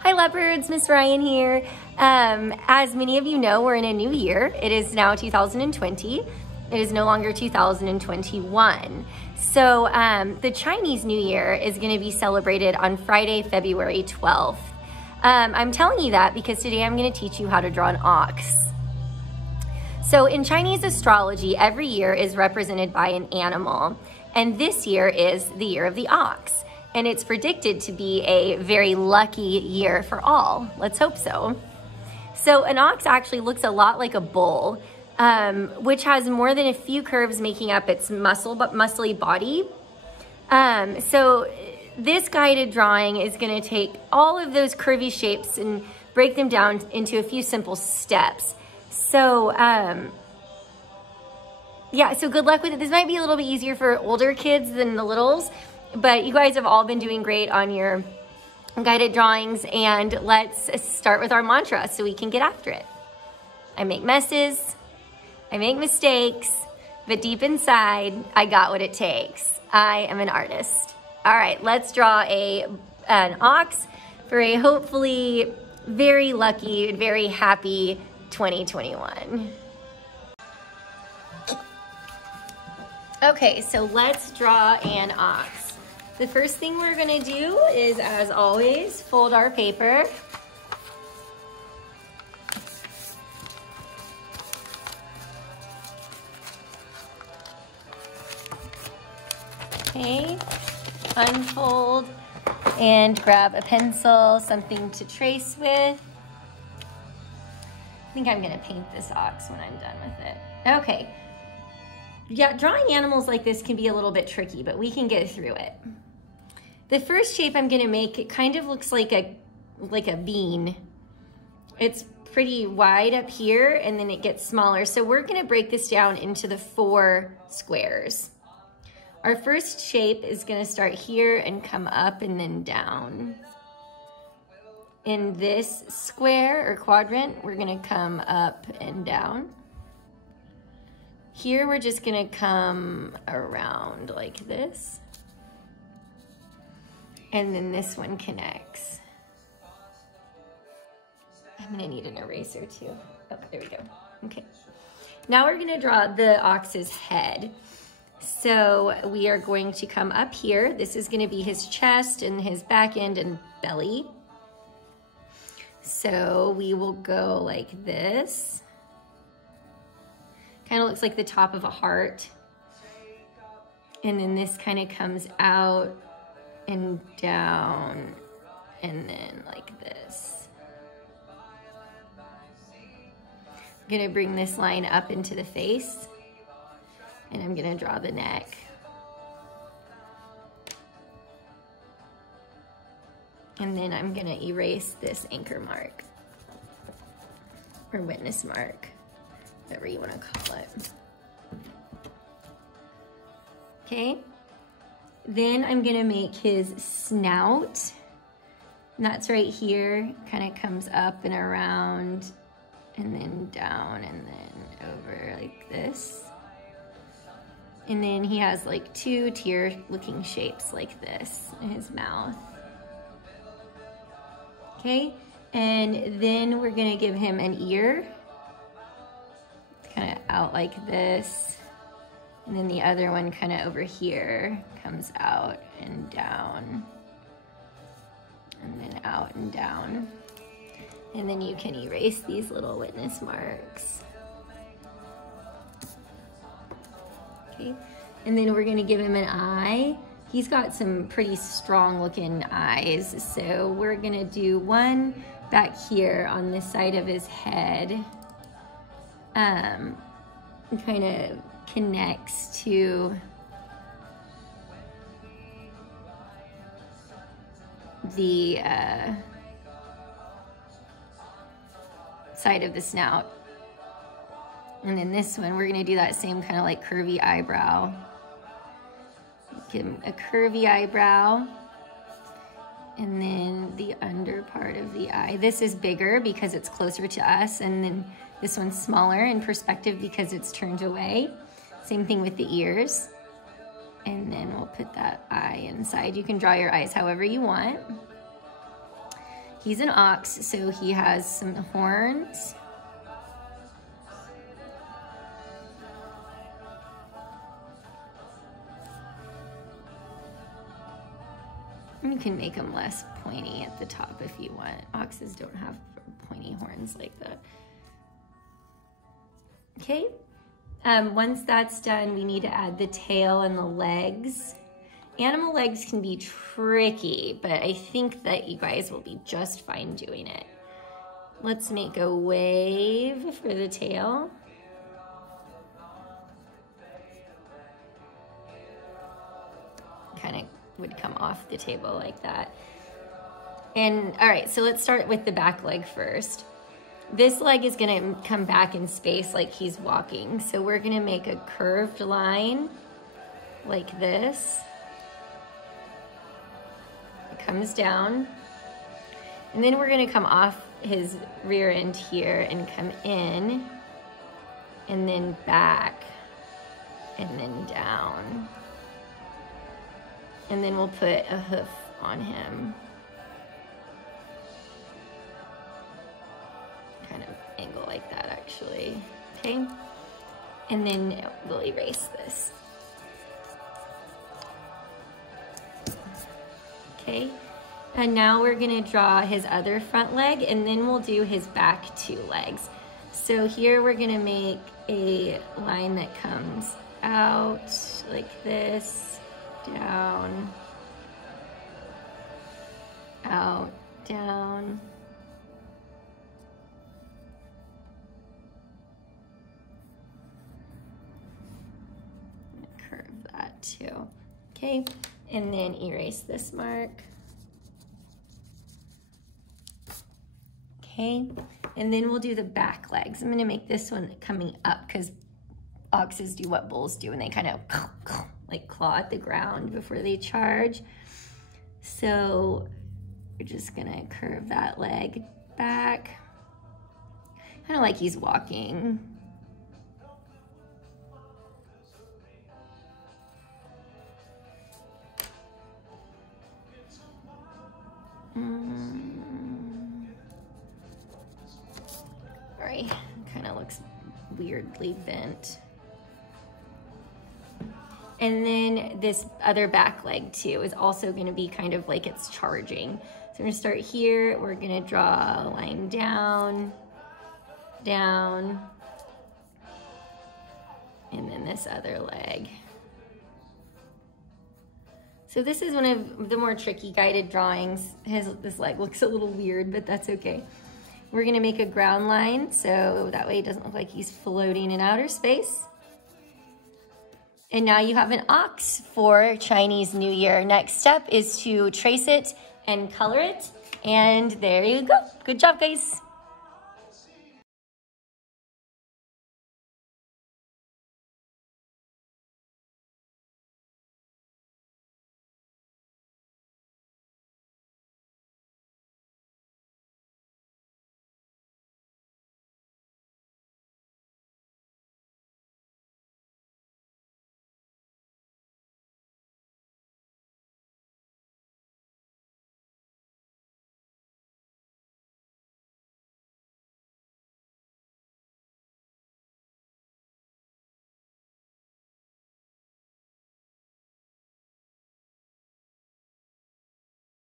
Hi leopards, Miss Ryan here. As many of you know, we're in a new year. It is now 2020. It is no longer 2021. So the Chinese New Year is going to be celebrated on Friday, February 12th. I'm telling you that because today I'm going to teach you how to draw an ox. So in Chinese astrology, every year is represented by an animal, and this year is the year of the ox. And it's predicted to be a very lucky year for all. Let's hope so. So an ox actually looks a lot like a bull, which has more than a few curves making up its muscly body. So this guided drawing is going to take all of those curvy shapes and break them down into a few simple steps. So yeah, so good luck with it. This might be a little bit easier for older kids than the littles, but you guys have all been doing great on your guided drawings, and let's start with our mantra so we can get after it. I make messes, I make mistakes, but deep inside, I got what it takes. I am an artist. All right, let's draw an ox for a hopefully very lucky, very happy 2021. Okay, so let's draw an ox. The first thing we're gonna do is, as always, fold our paper. Okay, unfold and grab a pencil, something to trace with. I think I'm gonna paint this ox when I'm done with it. Okay. Yeah, drawing animals like this can be a little bit tricky, but we can get through it. The first shape I'm gonna make, it kind of looks like a bean. It's pretty wide up here and then it gets smaller. So we're gonna break this down into the 4 squares. Our first shape is gonna start here and come up and then down. In this square or quadrant, we're gonna come up and down. Here, we're just gonna come around like this. And then this one connects. I'm gonna need an eraser too. Oh, there we go. Okay. Now we're gonna draw the ox's head. So we are going to come up here. This is gonna be his chest and his back end and belly. So we will go like this. Kind of looks like the top of a heart. And then this kind of comes out and down and then like this. I'm gonna bring this line up into the face and I'm gonna draw the neck. And then I'm gonna erase this anchor mark or witness mark, whatever you wanna call it. Okay. Then I'm gonna make his snout. And that's right here, kind of comes up and around and then down and then over like this. And then he has like 2 tear looking shapes like this in his mouth. Okay, and then we're gonna give him an ear, kind of out like this. And then the other one kind of over here comes out and down. And then out and down. And then you can erase these little witness marks. Okay, and then we're gonna give him an eye. He's got some pretty strong looking eyes. So we're gonna do one back here on this side of his head. Kind of connects to the side of the snout. And then this one, we're gonna do that same kind of like curvy eyebrow. Give him a curvy eyebrow. And then the under part of the eye. This is bigger because it's closer to us, and then this one's smaller in perspective because it's turned away. Same thing with the ears. And then we'll put that eye inside. You can draw your eyes however you want. He's an ox, so he has some horns. You can make them less pointy at the top if you want. Oxes don't have pointy horns like that. Okay, once that's done, we need to add the tail and the legs. Animal legs can be tricky, but I think that you guys will be just fine doing it. Let's make a wave for the tail. Kind of would come off the table like that. And all right, so let's start with the back leg first. This leg is gonna come back in space like he's walking. So we're gonna make a curved line like this. It comes down. And then we're gonna come off his rear end here and come in and then back and then down. And then we'll put a hoof on him. Kind of angle like that actually, okay? And then we'll erase this. Okay, and now we're gonna draw his other front leg and then we'll do his back two legs. So here we're gonna make a line that comes out like this, down, out, down. Curve that too. Okay, and then erase this mark. Okay, and then we'll do the back legs. I'm gonna make this one coming up because oxes do what bulls do and they kind of like claw at the ground before they charge. So we're just gonna curve that leg back, kind of like he's walking. Sorry, kind of looks weirdly bent. And then this other back leg too is also gonna be kind of like it's charging. So we're gonna start here, we're gonna draw a line down, down, and then this other leg. So this is one of the more tricky guided drawings. This leg looks a little weird, but that's okay. We're gonna make a ground line so that way it doesn't look like he's floating in outer space. And now you have an ox for Chinese New Year. Next step is to trace it and color it. And there you go. Good job, guys.